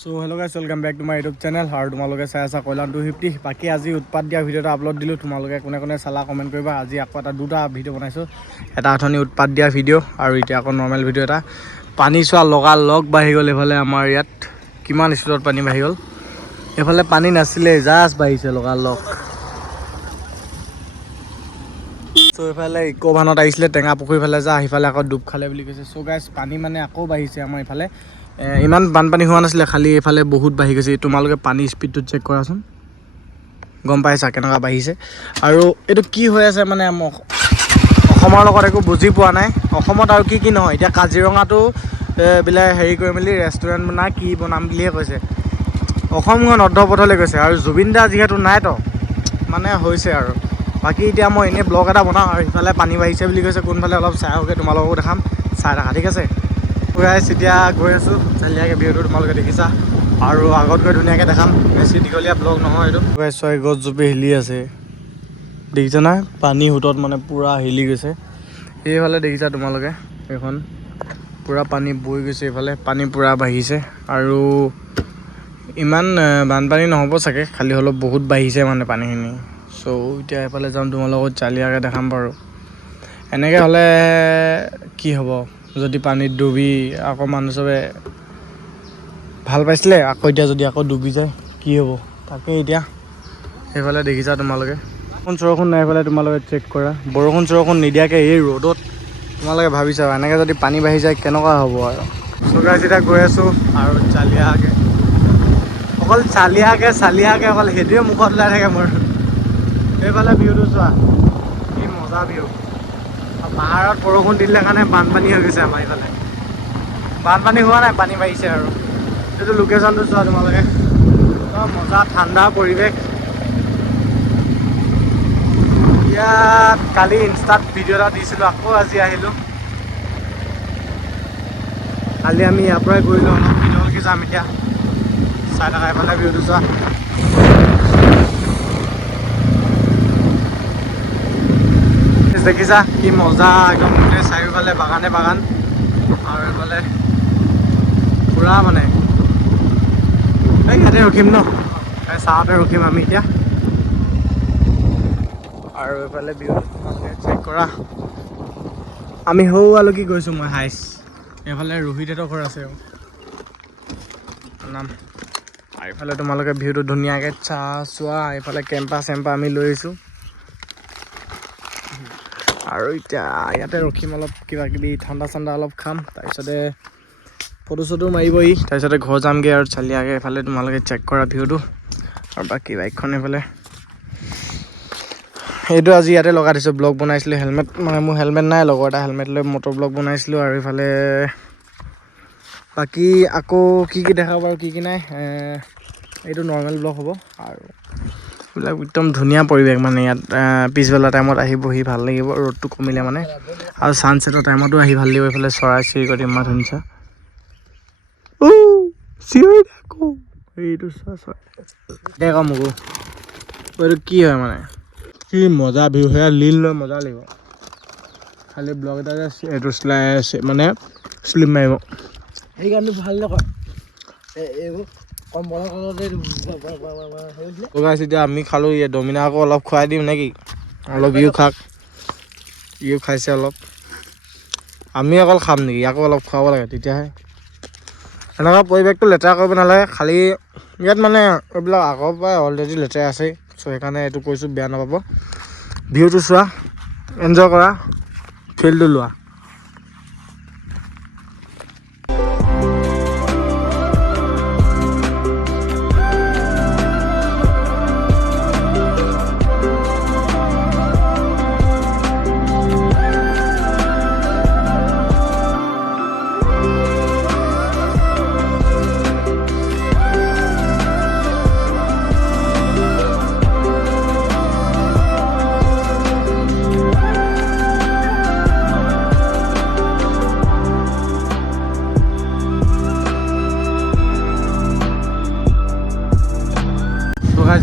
So hello guys, welcome back to my YouTube channel. আৰু তোমালোকে চাই আছা কয়লান 250। বাকী আজি উৎপাত দিয়া ভিডিঅ' এটা আপলোড দিলোঁ, তোমালোকে কোনে কোনে চালা কমেণ্ট কৰিবা। আজি আকৌ দুটা ভিডিঅ' বনাইছোঁ, এটা অথনি উৎপাত দিয়া ভিডিঅ' আৰু এতিয়া আকৌ নৰ্মেল ভিডিঅ' এটা। পানী চোৱা লগালগ বাঢ়ি গ'ল এইফালে। আমাৰ ইয়াত কিমান স্পীডত পানী বাঢ়ি গ'ল। এইফালে পানী নাছিলে, জাষ্ট বাঢ়িছে লগালগ। চ' এইফালে ইকো ভানত আহিছিলে টেঙা পুখুৰী ফালে যা, সিফালে আকৌ ডুব খালে বুলি কৈছে। চ' গাইছ, পানী মানে আকৌ বাঢ়িছে আমাৰ এইফালে। ইমান বানপানী হোৱা নাছিলে, খালি এইফালে বহুত বাঢ়ি গৈছে। তোমালোকে পানী স্পীডটো চেক কৰাচোন, গম পাইছা কেনেকুৱা বাঢ়িছে। আৰু এইটো কি হৈ আছে মানে অসমৰ লগত একো বুজি পোৱা নাই। অসমত আৰু কি কি নহয়, এতিয়া কাজিৰঙাটো বোলে হেৰি কৰি মেলি ৰেষ্টুৰেণ্ট বনাই কি বনাম বুলিহে কৈছে। অসমখন অৰ্ধপথলৈ গৈছে, আৰু জুবিন দা যিহেতু নাইতো মানে হৈছে আৰু। বাকী এতিয়া মই এনেই ব্লগ এটা বনাওঁ, আৰু সিফালে পানী বাঢ়িছে বুলি কৈছে। কোনফালে অলপ চাই আহোঁগৈ, তোমালোককো দেখাম, চাই থাকা ঠিক আছে। গাইছ, এতিয়া গৈ আছোঁ চালিয়াকৈ, ভিডিঅ'টো তোমালোকে দেখিছা। আৰু আগত গৈ ধুনীয়াকৈ দেখাম, বেছি দীঘলীয়া ব্লগ নহয় এইটো। গাইছ, ছয় গছজোপি হিলি আছে, দেখিছা না? পানী সোঁতত মানে পূৰা হিলি গৈছে। এইফালে দেখিছা তোমালোকে, এইখন পূৰা পানী বৈ গৈছে। এইফালে পানী পূৰা বাঢ়িছে, আৰু ইমান বানপানী নহ'ব চাগে, খালি অলপ বহুত বাঢ়িছে মানে পানীখিনি। চ' এতিয়া এইফালে যাম, তোমালোকক চালিয়াকৈ দেখাম বাৰু। এনেকৈ হ'লে কি হ'ব, যদি পানীত ডুবি আকৌ মানুহ চবে ভাল পাইছিলে, আকৌ এতিয়া যদি আকৌ ডুবি যায় কি হ'ব। তাকে এতিয়া সেইফালে দেখিছা তোমালোকে, বৰষুণ নাই পেলাই তোমালোকে চেক কৰা। বৰষুণ নিদিয়াকৈ এই ৰ'দত তোমালোকে ভাবিছা এনেকৈ যদি পানী বাঢ়ি যায় কেনেকুৱা হ'ব আৰু। চৰকাৰে যেতিয়া গৈ আছোঁ আৰু চালিয়াকৈ, অকল চালিয়াকৈ অকল সেইটোৱে মুখত ওলাই থাকে মোৰ। এইফালে ভিউটো চোৱা, কি মজা ভিউ। পাহাৰত বৰষুণ দিলে কাৰণে বানপানী হৈ গৈছে আমাৰ এইফালে। বানপানী হোৱা নাই, পানী বাঢ়িছে। আৰু এইটো লোকেশ্যনটো চোৱা তোমালোকে, মজা ঠাণ্ডা পৰিৱেশ। ইয়াত কালি ইনষ্টাত ভিডিঅ' এটা দিছিলোঁ, আকৌ আজি আহিলোঁ। কালি আমি ইয়াৰ পৰাই কৰিলোঁ, অলপ ভিতৰলৈকে যাম এতিয়া। চাই থাকা এইফালে ভিউটো চোৱা। দেখিছা কি মজা, একদম গোটেই চাৰিওফালে বাগানে বাগান। আৰু এইফালে পূৰা মানে এই ইয়াতে ৰখিম ন, চাহতে ৰখিম আমি এতিয়া। আৰু এইফালে ভিউটো তোমালোকে চেক কৰা। আমি সৌৱালৈকে গৈছোঁ, মই হাইচ। এইফালে ৰোহিতহঁতৰ ঘৰ আছে আৰু নাম। আৰু এইফালে তোমালোকে ভিউটো ধুনীয়াকৈ চোৱা। এইফালে কেম্পা চেম্পা আমি লৈ আহিছোঁ। আৰু এতিয়া ইয়াতে ৰখিম, অলপ কিবা কিবি ঠাণ্ডা চাণ্ডা অলপ খাম, তাৰপিছতে ফটো চটো মাৰিবহি, তাৰপিছতে ঘৰ যামগৈ আৰু চালিয়াকৈ। এইফালে তোমালোকে চেক কৰা ভিউটো। আৰু বাকী বাইকখন এইফালে, এইটো আজি ইয়াতে লগাই দিছোঁ, ব্লগ বনাইছিলোঁ। হেলমেট মানে মোৰ হেলমেট নাই, লগৰ এটা হেলমেট লৈ মটৰ ব্লগ বনাইছিলোঁ। আৰু এইফালে বাকী আকৌ কি কি দেখাব বাৰু, কি কি নাই, এইটো নৰ্মেল ব্লগ হ'ব। আৰু এইবিলাক একদম ধুনীয়া পৰিৱেশ মানে ইয়াত। পিছবেলা টাইমত আহি বহি ভাল লাগিব, ৰ'দটো কমিলে মানে। আৰু ছানছেটৰ টাইমতো আহি ভাল লাগিব। এইফালে চৰাই চিৰিকটি ইমান শুনিছা, চিঞৰি থাকোঁ। এইটো চোৱা চৰাই দে ক মোকো, এইটো কি হয় মানে, কি মজা ভিউ। সেয়া লীল লৈ মজা লাগিব। খালি ব্লগ এটা এইটো মানে শ্লিপ মাৰিব, সেই গানটো ভাল নকয়। এইবোৰ কম বয়সতে এতিয়া আমি খালোঁ, ডমিনাকো অলপ খুৱাই দিম নেকি? অলপ ইও খাওক, ইও খাইছে অলপ। আমি অকল খাম নেকি, আকৌ অলপ খুৱাব লাগে তেতিয়াহে। এনেকুৱা পৰিৱেশটো লেতেৰা কৰিব নালাগে। খালী ইয়াত মানে এইবিলাক আগৰ পৰাই অলৰেডি লেতেৰা আছেই। চ' সেইকাৰণে এইটো কৈছোঁ, বেয়া নাপাব। ভিউটো চোৱা, এনজয় কৰা, ফিলটো লোৱা।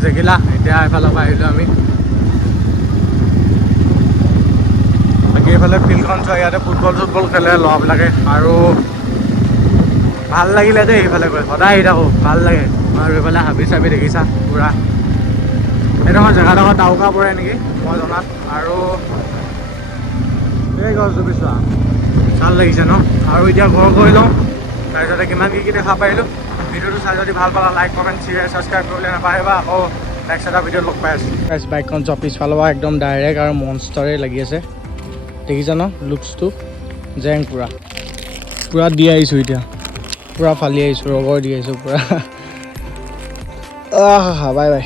দেখিলা, এতিয়া এইফালৰ পৰা আহিলোঁ আমি। বাকী এইফালে ফিল্ডখন চোৱা, ইয়াতে ফুটবল চুটবল খেলে ল'ৰাবিলাকে। আৰু ভাল লাগিলে দেই এইফালে গৈ সদায় আহি থাকোঁ ভাল লাগে আৰু এইফালে হাবি চাবি দেখিছা পুৰা এইডোখৰ জেগাডোখৰ ডাউকা পৰে নেকি মই জনাত আৰু এই গছ জুপি চোৱা ভাল লাগিছে ন আৰু এতিয়া ঘৰ গৈ লওঁ তাৰপিছতে কিমান কি দেখা পাৰিলোঁ ভিডিঅ'টো চাই যদি ভাল পালা লাইক কমেণ্ট শ্বেয়াৰ ছাবস্ক্ৰাইব কৰিবলৈ নাপাহৰিবা আকৌ নেক্সট এটা ভিডিঅ'ত লগ পাই আছোঁ বাইকখন চোৱা পিছফালৰ পৰা একদম ডাইৰেক্ট আৰু মনষ্টাৰে লাগি আছে দেখিছা ন লুকছটো জেং পুৰা দি আহিছোঁ এতিয়া পুৰা ফালি আহিছোঁ ৰগৰ দি আহিছোঁ পুৰা বাই বাই